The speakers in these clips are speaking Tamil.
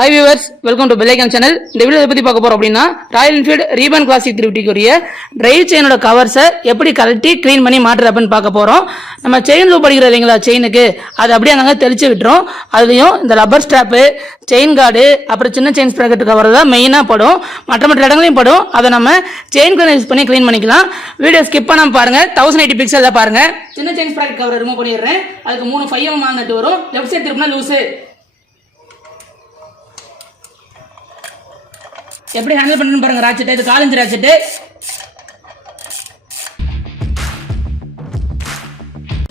Hi viewers, welcome to Bell Icon channel. இந்த வீடியோ பத்தி பார்க்க போறோம் அப்படினா ராயல் என்ஃபீல்ட் ரீபான் கிளாசிக் 350 குரிய டிரைவ் செயினோட கவர்ஸை எப்படி கழட்டி க்ளீன் பண்ணி மாற்றுறதுன்னு பார்க்க போறோம். நம்ம செயின் லூப் அடிக்கிற இல்லைங்களா செயினுக்கு அது அப்படியே அங்க தெளிச்சு விட்டுறோம். அதுலயும் இந்த ரப்பர் ஸ்ட்ராப், செயின் கார்டு, அப்புறம் சின்ன செயின் ஸ்ப்ராக்கெட் கவர் தான் மெயினா படும். மற்ற இடங்களையும் படும். அதை நம்ம செயின் கவர் யூஸ் பண்ணி க்ளீன் பண்ணிக்கலாம். வீடியோ ஸ்கிப் பண்ணாம பாருங்க. 1080 பிக்சல் தான் பாருங்க. சின்ன செயின் ஸ்ப்ராக்கெட் கவர் ரிமூவ் பண்ணிடுறேன். அதுக்கு 3 5mm நட்டு வரும். லெஃப்ட் சைடு திருப்பினா லூஸ். எப்படி ஹேண்டில் பண்ணணும் பாருங்க. ராட்செட், இது 4 இன்ச் ராட்செட்.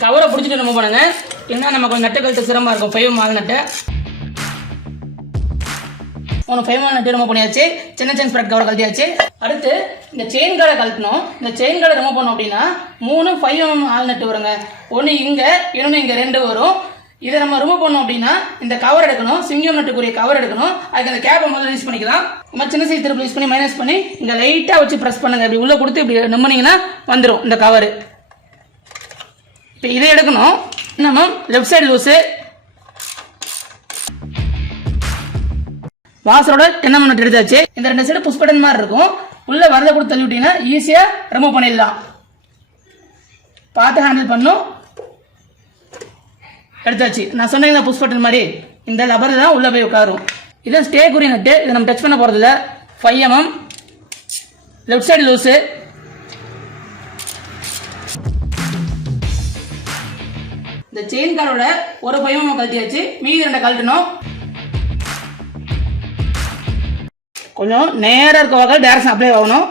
கவரை பிடிச்சிட்டு ரிமூவ் பண்ணுங்க. என்ன நம்ம கொஞ்சம் நட்டு கழட்ட சிரமமா இருக்கும். 5mm நட்டு 5mm நட்டு ரிமூவ் பண்ணியாச்சு. சின்ன செயின் ஸ்ப்ராக்கெட் கவர் கழட்டியாச்சு. அடுத்து இந்த செயின் கார்டை கழட்டணும். இந்த செயின் கார்டை ரிமூவ் பண்ணோம் அப்படின்னா 3 5mm நட்டு வருங்க. ஒன்று இங்க, இன்னொன்று இங்க 2 வரும். இதை நம்ம ரிமூவ் பண்ணோம் அப்படின்னா இந்த கவர் எடுக்கணும். சிங்கம் நட்டுக்குரிய கவர் எடுக்கணும். அதுக்கு அந்த கேப்பை முதல்ல யூஸ் பண்ணிக்கலாம். நம்ம சின்ன சைஸ் திருப்பி யூஸ் பண்ணி மைனஸ் பண்ணி இங்க லைட்டா வச்சு பிரஸ் பண்ணுங்க. இப்படி உள்ள கொடுத்து இப்படி நம்பினீங்கன்னா வந்துடும் இந்த கவர். இப்போ இதை எடுக்கணும். நம்ம லெஃப்ட் சைடு லூஸு, வாசரோட 10mm நட்டு எடுத்தாச்சு. இந்த 2 சைடு புஷ் பட்டன் மாதிரி இருக்கும். உள்ள வரத கொடுத்து தள்ளி விட்டீங்கன்னா ஈஸியா ரிமூவ் பண்ணிடலாம். பார்த்து ஹேண்டில் பண்ணும். எடுத்தாச்சு. நான் சொன்னீங்களா புஷ் பட்டன் மாதிரி, இந்த லப்பர் தான் உள்ள போய் உட்காரும். இதை ஸ்டே குறி நட்டு. இதை நம்ம டச் பண்ண போறது இல்லை. 5mm left side loose. இந்த செயின் கார்டோட ஒரு 5mm கழட்டியாச்சு. மீதி 2 கழட்டணும். கொஞ்சம் நேராக இருக்க வகை டைரக்ஷன் அப்ளை ஆகணும்.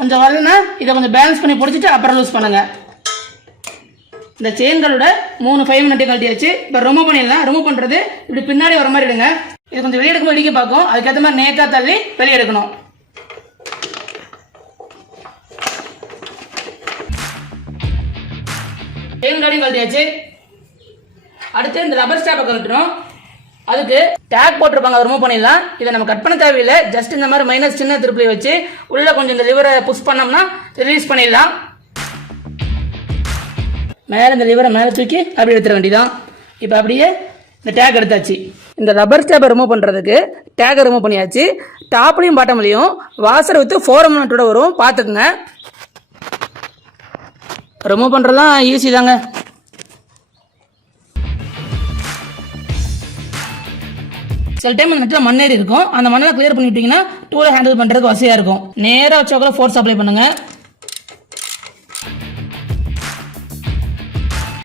கொஞ்சம் வரலன்னா இதை கொஞ்சம் பேலன்ஸ் பண்ணி பிடிச்சிட்டு அப்புறம் லூஸ் பண்ணுங்க. இந்த செயின்களோட 3 5mm நட்டு கழட்டியாச்சு. இப்போ ரிமூவ் பண்ணிடலாம். ரிமூவ் பண்ணுறது இப்படி பின்னாடி வர மாதிரி எடுங்க. இது கொஞ்சம் வெளியே எடுக்கும்போது இடிக்க பார்க்கும். அதுக்கேற்ற மாதிரி நேக்கா தள்ளி வெளியே எடுக்கணும். செயின் கார்டையும் கழட்டியாச்சு. அடுத்து இந்த ரப்பர் ஸ்ட்ராப்பை கழட்டணும். அதுக்கு டேக் போட்டிருப்பாங்க, ரிமூவ் பண்ணிடலாம். இதை நம்ம கட் பண்ண தேவையில்லை. ஜஸ்ட் இந்த மாதிரி மைனஸ் சின்ன திருப்பி வச்சு உள்ள கொஞ்சம் இந்த லிவரை புஷ் பண்ணோம்னா ரிலீஸ் பண்ணிடலாம். மேலே இந்த லிவரை மேலே தூக்கி அப்படி எடுத்துட வேண்டியதான். இப்போ அப்படியே இந்த டேக் எடுத்தாச்சு. இந்த ரப்பர் ஸ்ட்ராப்பை ரிமூவ் பண்ணுறதுக்கு டேக்கை ரிமூவ் பண்ணியாச்சு. டாப்லையும் பாட்டம்லையும் வாசரை வித்து 4mm நட்டோட வரும். பார்த்துக்குங்க. ரிமூவ் பண்ணுறதுலாம் ஈஸி தாங்க. சில டைம் அந்த நட்டில் மண்ணேறி இருக்கும். அந்த மண்ணை கிளியர் பண்ணிவிட்டீங்கன்னா டூலை ஹேண்டில் பண்ணுறதுக்கு வசதியாக இருக்கும். நேராக வச்சோக்கல ஃபோர்ஸ் அப்ளை பண்ணுங்க.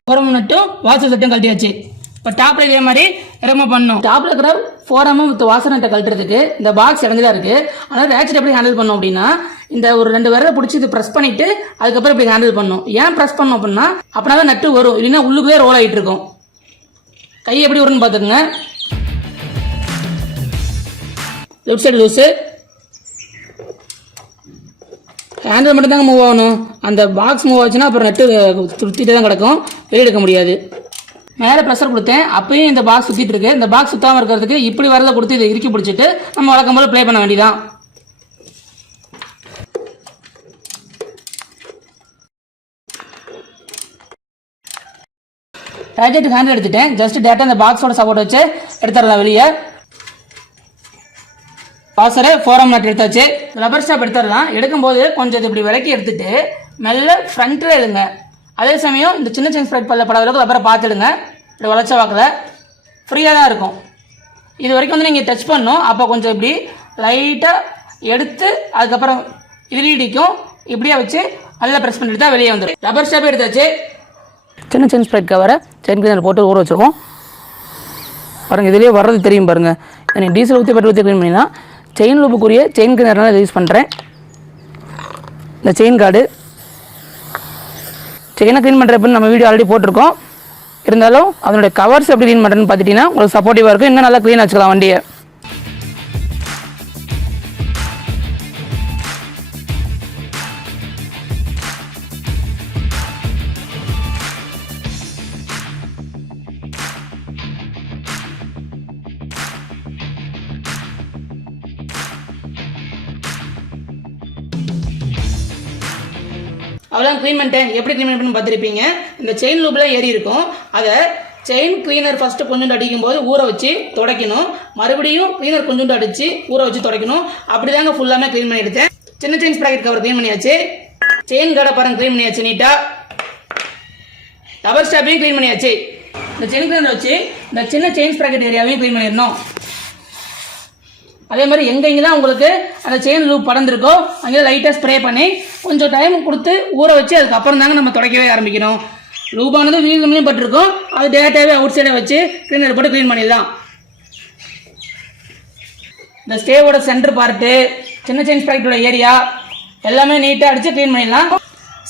4mm நட்டும் வாசல் சட்டம் கழட்டியாச்சு. இப்போ டாப்ல இதே மாதிரி ரிமூவ் பண்ணணும். டாப்ல இருக்கிற 4mm வித் வாசல் நட்டை கழட்டுறதுக்கு இந்த பாக்ஸ் இடந்துதான் இருக்கு. ஆனால் ரேட்செட் எப்படி ஹேண்டில் பண்ணோம் அப்படின்னா இந்த ஒரு 2 விரலை பிடிச்சி இது ப்ரெஸ் பண்ணிட்டு அதுக்கப்புறம் இப்படி ஹேண்டில் பண்ணணும். ஏன் ப்ரெஸ் பண்ணோம் அப்படின்னா அப்படின்னா தான் நட்டு வரும். இல்லைன்னா உள்ளுக்குள்ளே ரோல் ஆகிட்டு இருக்கும். கை எப்படி வரும்னு பார்த்துக்குங்க. Left side loose. ஹேண்டில் மட்டும் தாங்க மூவ் ஆகணும். அந்த பாக்ஸ் மூவ் ஆச்சுன்னா அப்புறம் நட்டு சுற்றிட்டு தான் கிடக்கும். வெளியே எடுக்க முடியாது. மேலே ப்ரெஷர் கொடுத்தேன். அப்பயும் இந்த பாக்ஸ் சுற்றிட்டு இருக்கு. இந்த பாக்ஸ் சுத்தாமல் இருக்கிறதுக்கு இப்படி வரல கொடுத்து இதை இறுக்கி பிடிச்சிட்டு நம்ம வழக்கம் போல ப்ளே பண்ண வேண்டியதான். ராக்கெட் ஹேண்டில் எடுத்துட்டேன். ஜஸ்ட் டேட்டா இந்த பாக்ஸோட சப்போர்ட் வச்சு எடுத்துடலாம் வெளியே. வாசரை 4mm நட்டு எடுத்தாச்சு. ரப்பர் ஸ்ட்ராப் எடுத்துடலாம். எடுக்கும்போது கொஞ்சம் இப்படி விலக்கி எடுத்துட்டு மெல்ல ஃப்ரண்ட்டில் எடுங்க. அதே சமயம் இந்த சின்ன செயின் ஸ்ப்ராக்கெட் பல்ல படாத அளவுக்கு ரப்பரை பார்த்துடுங்க. இப்படி வளைச்ச வாக்கில் ஃப்ரீயாக தான் இருக்கும். இது வரைக்கும் வந்து நீங்கள் டச் பண்ணணும். அப்போ கொஞ்சம் இப்படி லைட்டாக எடுத்து அதுக்கப்புறம் இதுலேயும் இடிக்கும். இப்படியே வச்சு நல்லா ப்ரெஸ் பண்ணிட்டு தான் வெளியே வந்துடும். ரப்பர் ஸ்ட்ராப் எடுத்தாச்சு. சின்ன செயின் ஸ்ப்ராக்கெட் கவரை செயின் கிளீனர் போட்டு ஊற வச்சுருக்கோம். பாருங்கள், இதுலேயே வர்றது தெரியும் பாருங்கள். நீங்கள் டீசல் ஊற்றி பெட்ரோல் ஊற்றி க்ளீன் பண்ணினா செயின் லூப்புக்குரிய செயின் கிளீனர்லாம் இதை யூஸ் பண்ணுறேன். இந்த செயின் கார்டு செயினை க்ளீன் பண்ணுறப்பன்னு நம்ம வீடியோ ஆல்ரெடி போட்டிருக்கோம். இருந்தாலும் அதனுடைய கவர்ஸ் எப்படி க்ளீன் பண்ணுறேன்னு பார்த்துட்டிங்கன்னா உங்களுக்கு சப்போர்ட்டிவாக இருக்கும். இன்னும் நல்லா க்ளீன் வச்சுக்கலாம் வண்டியை. அவ்வளோ க்ளீன் பண்ணிட்டேன். எப்படி க்ளீன் பண்ணி பார்த்துருப்பீங்க. இந்த செயின் லூப்லாம் ஏறி இருக்கும். அதை செயின் கிளீனர் ஃபஸ்ட்டு கொஞ்சோண்டு அடிக்கும் போது ஊற வச்சு துடைக்கணும், மறுபடியும் கிளீனர் கொஞ்சோண்டு அடித்து ஊற வச்சு துடைக்கணும். அப்படி தாங்க ஃபுல்லாமே க்ளீன் பண்ணி எடுத்தேன். சின்ன செயின் ஸ்ப்ராக்கெட் கவர் க்ளீன் பண்ணியாச்சு, செயின் கடை பாருங்க க்ளீன் பண்ணியாச்சு நீட்டாக, ரப்பர் ஸ்டாப்பையும் க்ளீன் பண்ணியாச்சு. இந்த செயின் கிளீனர் வச்சு இந்த சின்ன செயின் ஸ்ப்ராக்கெட் ஏரியாவையும் க்ளீன் பண்ணிடணும். அதே மாதிரி எங்கே தான் உங்களுக்கு அந்த செயின் லூப் படர்ந்துருக்கோ அங்கே லைட்டாக ஸ்ப்ரே பண்ணி கொஞ்சம் டைம் கொடுத்து ஊற வச்சு அதுக்கப்புறம் தாங்க நம்ம துடைக்கவே ஆரம்பிக்கணும். லூபானது வீல்லையும் பட்டிருக்கும், அது டேட்டாவே அவுட் சைடை வச்சு கிளீனர் போட்டு க்ளீன் பண்ணிடலாம். இந்த ஸ்டேவோட சென்டர் பார்ட்டு, சின்ன செயின் ஸ்ப்ராக்கெட்டோட ஏரியா எல்லாமே நீட்டாக அடித்து க்ளீன் பண்ணிடலாம்.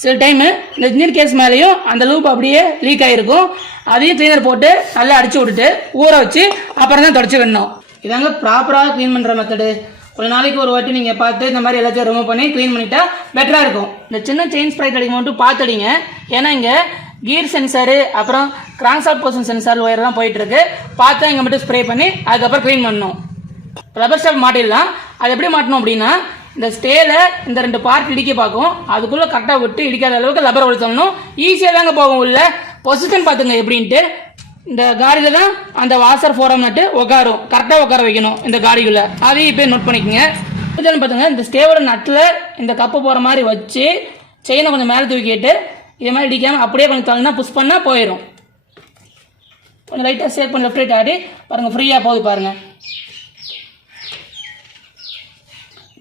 சில டைமு இந்த இன்ஜின் கேஸ் மேலேயும் அந்த லூப் அப்படியே லீக் ஆகிருக்கும், அதையும் கிளீனர் போட்டு நல்லா அடிச்சு விட்டுட்டு ஊற வச்சு அப்புறம் தான் தொடச்சி விடணும். இதாங்க ப்ராப்பராக க்ளீன் பண்ணுற மெத்தடு. ஒரு நாளைக்கு ஒரு வாட்டி நீங்கள் பார்த்து இந்த மாதிரி எல்லாத்தையும் ரிமூவ் பண்ணி க்ளீன் பண்ணிட்டா பெட்டராக இருக்கும். இந்த சின்ன செயின் ஸ்ப்ராக்கெட் அடிக்கும் மட்டும் பார்த்துடிங்க, ஏன்னா இங்கே கீர் சென்சாரு அப்புறம் கிராங்க்ஷாஃப்ட் போர்ஷன் சென்சார் ஒயர்லாம் போயிட்டுருக்கு, பார்த்தா இங்கே மட்டும் ஸ்ப்ரே பண்ணி அதுக்கப்புறம் க்ளீன் பண்ணணும். ரப்பர் ஸ்டாப் மாட்டிடலாம். அது எப்படி மாட்டணும் அப்படின்னா, இந்த ஸ்டேல இந்த 2 பார்ட் இடிக்க பார்க்கும், அதுக்குள்ளே கரெக்டாக விட்டு இடிக்காத அளவுக்கு ரப்பர் ஒழிச்சோம்னும் ஈஸியாக தாங்க போகும். உள்ள பொசிஷன் பார்த்துங்க எப்படின்ட்டு. இந்த காடியில் தான் அந்த வாசர் ஃபோரம் நட்டு உட்காரும், கரெக்டாக உட்கார வைக்கணும் இந்த காடிக்குள்ளே, அதையும் இப்போ நோட் பண்ணிக்கோங்க. இதுன்னு பார்த்துங்க, இந்த ஸ்டேவோட நட்டில் இந்த கப்பு போகிற மாதிரி வச்சு செயினை கொஞ்சம் மேலே தூக்கிட்டு இதே மாதிரி இடிக்காமல் அப்படியே கொஞ்சம் தள்ளினா புஷ் பண்ணால் போயிடும். கொஞ்சம் லைட்டாக சேக் பண்ணி லெஃப்ட் ரைட் ஆடி பாருங்கள், ஃப்ரீயாக போகுது பாருங்கள்.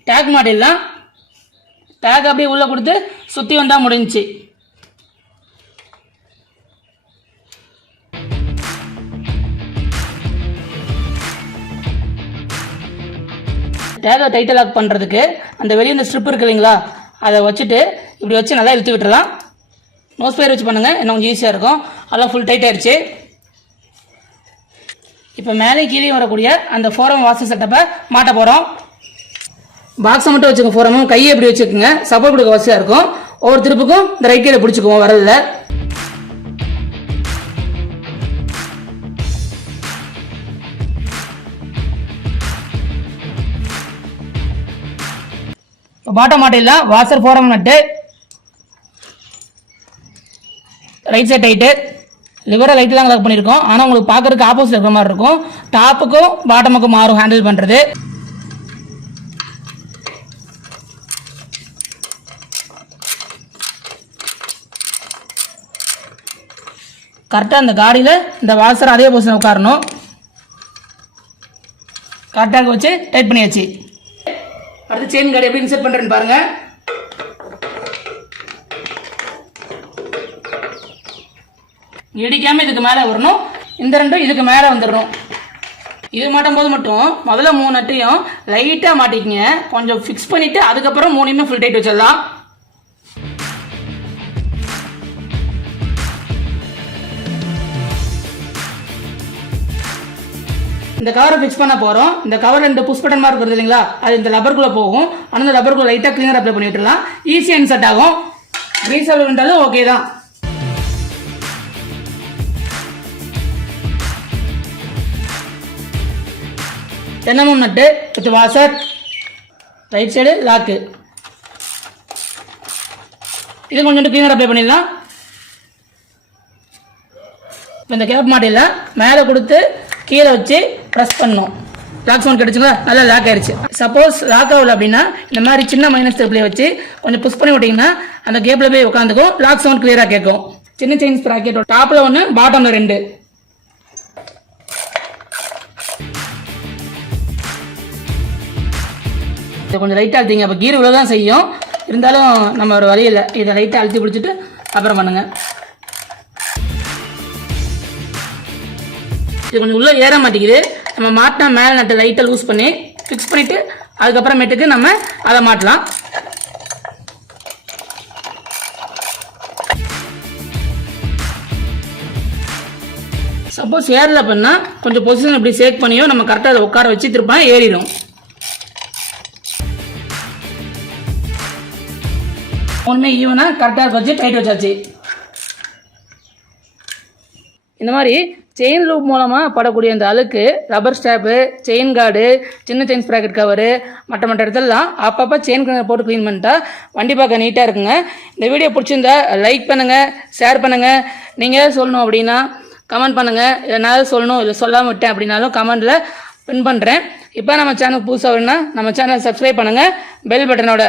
டேக் மாட்டிடலாம். டேக் அப்படியே உள்ளே கொடுத்து சுற்றி வந்தால் முடிஞ்சிச்சு. டேகை டைட்டாக லாக் பண்ணுறதுக்கு அந்த வெளியே இந்த ஸ்ட்ரிப் இருக்கு இல்லைங்களா, அதை வச்சுட்டு இப்படி வச்சு நல்லா இழுத்து விட்டுறலாம். நோஸ் பேர் வச்சு பண்ணுங்கள், இன்னும் கொஞ்சம் ஈஸியாக இருக்கும். அதெல்லாம் ஃபுல் டைட் ஆயிடுச்சு. இப்போ மேலே கீழே வரக்கூடிய அந்த ஃபோரம் வாஷிங் செட்டப்பை மாட்ட போகிறோம். பாக்ஸை மட்டும் வச்சுக்கோங்க, ஃபோரமும் கையை எப்படி வச்சுக்கோங்க, சப்போர்ட் கொடுக்க வசதியாக இருக்கும். ஒவ்வொரு திருப்புக்கும் இந்த ரைட் கையில் பிடிச்சிக்குவோம் வரதில்ல. இப்போ பாட்டம் மாட்டிடலாம். வாசர் ஃபோரம் நட்டு, ரைட் சைட் டைட்டு, லிவரை லைட்டு தான் லாக் பண்ணியிருக்கோம். ஆனால் உங்களுக்கு பார்க்கறதுக்கு ஆப்போசிட் இருக்கிற மாதிரி இருக்கும். டாப்புக்கும் பாட்டமுக்கும் மாறும் ஹேண்டில் பண்ணுறது. கரெக்டாக இந்த காடியில் இந்த வாசர் அதே பொசிஷன் உட்காரணும். கரெக்டாக வச்சு டைட் பண்ணியாச்சு. அடுத்து செயின் கார்டு எப்படி இன்சர்ட் பண்ணுறேன்னு பாருங்கள். இடிக்காமல் இதுக்கு மேலே வரணும், இந்த 2 இதுக்கு மேலே வந்துடணும். இது மாட்டும் போது மட்டும் முதல்ல 3 நட்டையும் லைட்டாக மாட்டிக்கிங்க, கொஞ்சம் ஃபிக்ஸ் பண்ணிவிட்டு அதுக்கப்புறம் 3 ஃபுல் டைட் வச்சிடலாம். இந்த கவரை ஃபிக்ஸ் பண்ண போகிறோம். இந்த கவர் 2 புஷ் பட்டன் மாதிரி இருக்குது இல்லைங்களா, அது இந்த ரப்பருக்குள்ளே போகும். ஆனால் இந்த ரப்பருக்குள்ள லைட்டாக கிளீனர் அப்ளை பண்ணி விட்டுலாம், ஈஸியாக இன்சர்ட் ஆகும். கிரீஸ் அப்ளைன்றாலும் ஓகே தான். தென்னமும் நட்டு with washer, right side lock. இது கொஞ்சம் கிளீனர் அப்ளை பண்ணிடலாம். இப்போ இந்த கேப் மாட்டில மேலே கொடுத்து கீழே வச்சு ப்ரெஸ் பண்ணணும். லாக் சவுண்ட் கிடைச்சுங்களா, நல்லா லாக் ஆயிடுச்சு. சப்போஸ் லாக் ஆகல அப்படின்னா இந்த மாதிரி சின்ன மைனஸ் ஸ்டெப்லேயே வச்சு கொஞ்சம் புஷ் பண்ணி விட்டிங்கன்னா அந்த கேப்பில் போய் உட்காந்துக்கும், லாக் சவுண்ட் கிளியராக கேட்கும். சின்ன செயின் ஸ்ப்ராக்கெட் டாப்பில் 1 பாட்டமில் 2. இதை கொஞ்சம் லைட்டாக அழுத்திங்க, அப்போ கீர் இவ்வளோ தான் செய்யும், இருந்தாலும் நம்ம ஒரு வழி இல்லை, இதை லைட்டாக அழுத்தி பிடிச்சிட்டு அப்புறம் பண்ணுங்கள். இது கொஞ்சம் உள்ளே ஏற மாட்டேங்குது, நம்ம மாட்டினா மேலே நட்டு லைட்டாக லூஸ் பண்ணி ஃபிக்ஸ் பண்ணிவிட்டு அதுக்கப்புறமேட்டுக்கு நம்ம அதை மாட்டலாம். சப்போஸ் ஏறல அப்படின்னா கொஞ்சம் பொசிஷன் இப்படி சேக் பண்ணியோ நம்ம கரெக்டாக அதை உட்கார வச்சு திருப்பா ஏறிடும். ஒன்றுமே ஈவனாக கரெக்டாக வச்சு டைட் வச்சாச்சு. இந்த மாதிரி செயின் லூப் மூலமாக படக்கூடிய அந்த அழுக்கு ரப்பர் ஸ்டாப்பு, செயின் கார்டு, சின்ன செயின் ஸ்ப்ராக்கெட் கவரு மற்ற இடத்துலலாம் அப்பப்போ செயின் கிளீனர் போட்டு க்ளீன் பண்ணிட்டா வண்டி பார்க்க நீட்டாக இருக்குங்க. இந்த வீடியோ பிடிச்சிருந்தா லைக் பண்ணுங்கள், ஷேர் பண்ணுங்கள். நீங்கள் சொல்லணும் அப்படின்னா கமெண்ட் பண்ணுங்கள். எதனாவது சொல்லணும் இல்லை சொல்லாமல் விட்டேன் அப்படின்னாலும் கமெண்ட்டில் பின் பண்ணுறேன். இப்போ நம்ம சேனல் புதுசாக வேணுன்னா நம்ம சேனலை சப்ஸ்கிரைப் பண்ணுங்கள். பெல் பட்டனோட